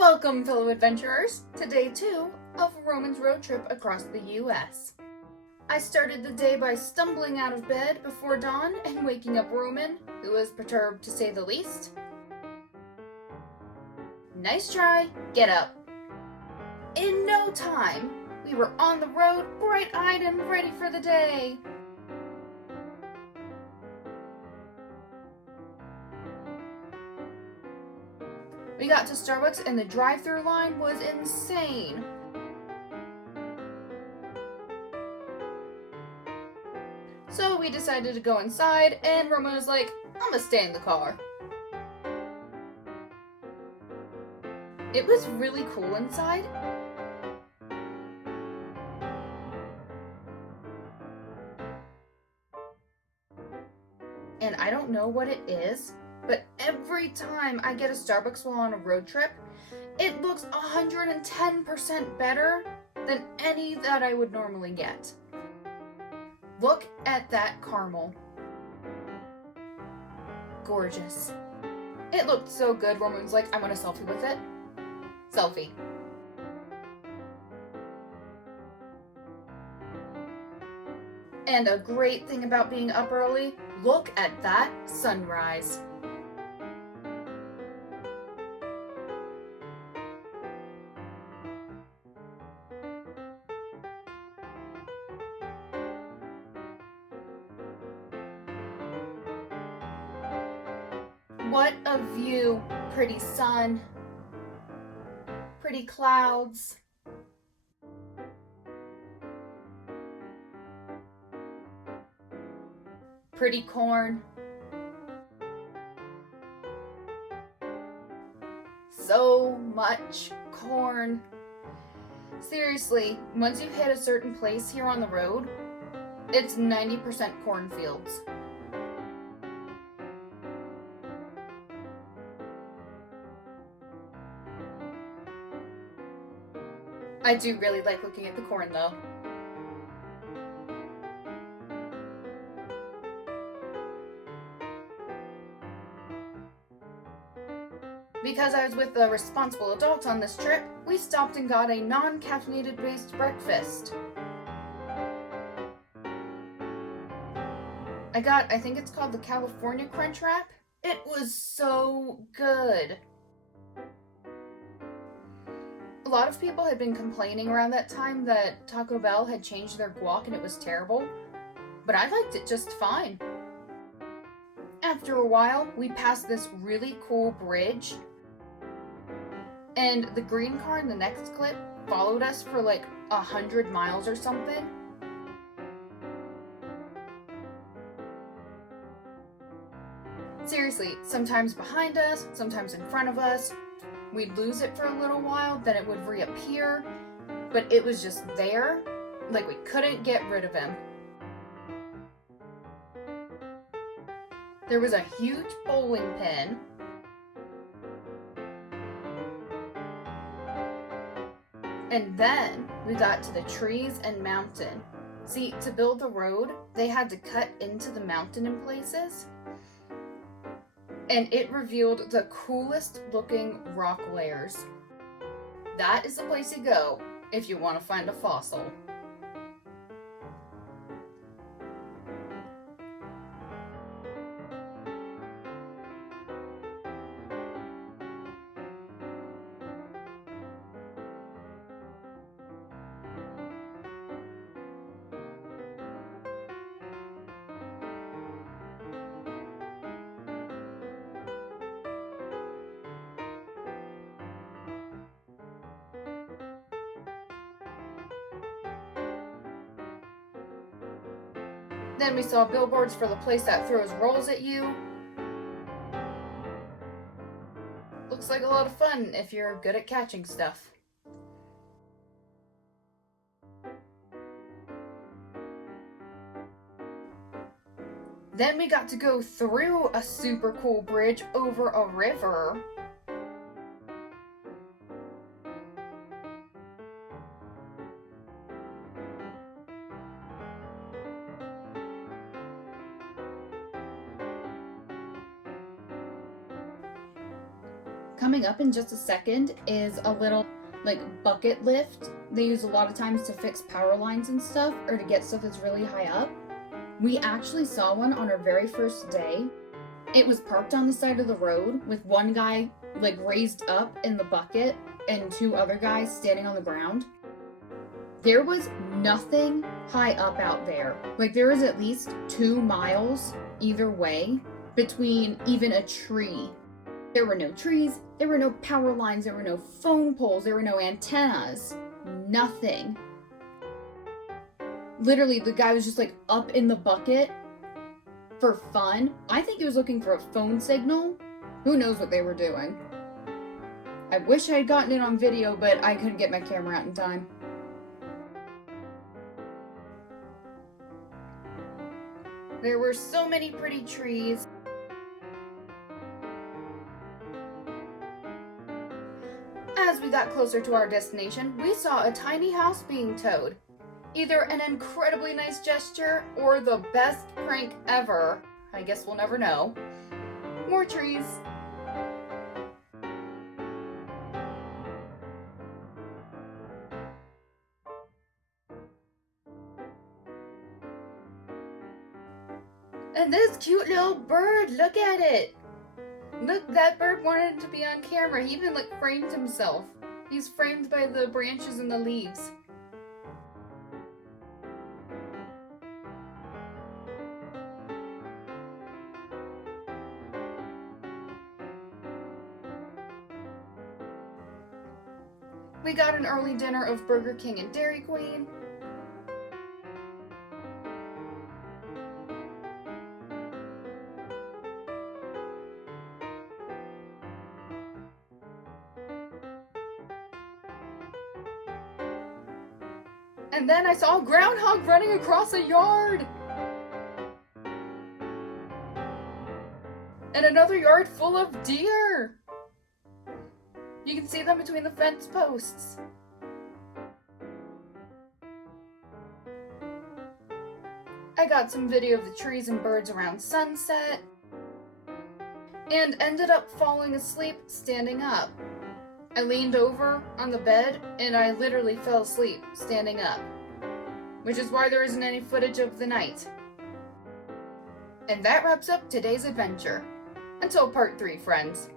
Welcome, fellow adventurers, to day 2 of Roman's road trip across the U.S. I started the day by stumbling out of bed before dawn and waking up Roman, who was perturbed to say the least. Nice try, get up. In no time, we were on the road, bright-eyed and ready for the day. We got to Starbucks and the drive-thru line was insane. So we decided to go inside and Roman was like, I'm gonna stay in the car. It was really cool inside. And I don't know what it is, but every time I get a Starbucks while on a road trip, it looks 110% better than any that I would normally get. Look at that caramel. Gorgeous. It looked so good. Roman was like, I want a selfie with it. Selfie. And a great thing about being up early, look at that sunrise. What a view! Pretty sun, pretty clouds. Pretty corn. So much corn. Seriously, once you hit a certain place here on the road, it's 90% cornfields. I do really like looking at the corn though. Because I was with a responsible adult on this trip, we stopped and got a non-caffeinated based breakfast. I think it's called the California Crunch Wrap. It was so good. A lot of people had been complaining around that time that Taco Bell had changed their guac and it was terrible, but I liked it just fine. After a while, we passed this really cool bridge, and the green car in the next clip followed us for like 100 miles or something. Seriously, sometimes behind us, sometimes in front of us. We'd lose it for a little while, then it would reappear, but it was just there, like we couldn't get rid of him. There was a huge bowling pin. And then we got to the trees and mountain. See, to build the road, they had to cut into the mountain in places. And it revealed the coolest looking rock layers. That is the place you go if you want to find a fossil. Then we saw billboards for the place that throws rolls at you. Looks like a lot of fun if you're good at catching stuff. Then we got to go through a super cool bridge over a river. Coming up in just a second is a little like bucket lift they use a lot of times to fix power lines and stuff, or to get stuff that's really high up. We actually saw one on our very first day. It was parked on the side of the road with one guy like raised up in the bucket and two other guys standing on the ground. There was nothing high up out there. Like, there was at least 2 miles either way between even a tree. There were no trees, there were no power lines, there were no phone poles, there were no antennas, nothing. Literally, the guy was just like up in the bucket for fun. I think he was looking for a phone signal. Who knows what they were doing. I wish I had gotten it on video, but I couldn't get my camera out in time. There were so many pretty trees. As we got closer to our destination, we saw a tiny house being towed. Either an incredibly nice gesture or the best prank ever. I guess we'll never know. More trees. And this cute little bird, look at it! Look, that bird wanted to be on camera. He even like framed himself. He's framed by the branches and the leaves. We got an early dinner of Burger King and Dairy Queen. And then I saw a groundhog running across a yard! And another yard full of deer! You can see them between the fence posts. I got some video of the trees and birds around sunset, and ended up falling asleep standing up. I leaned over on the bed and I literally fell asleep standing up, which is why there isn't any footage of the night. And that wraps up today's adventure. Until part 3, friends.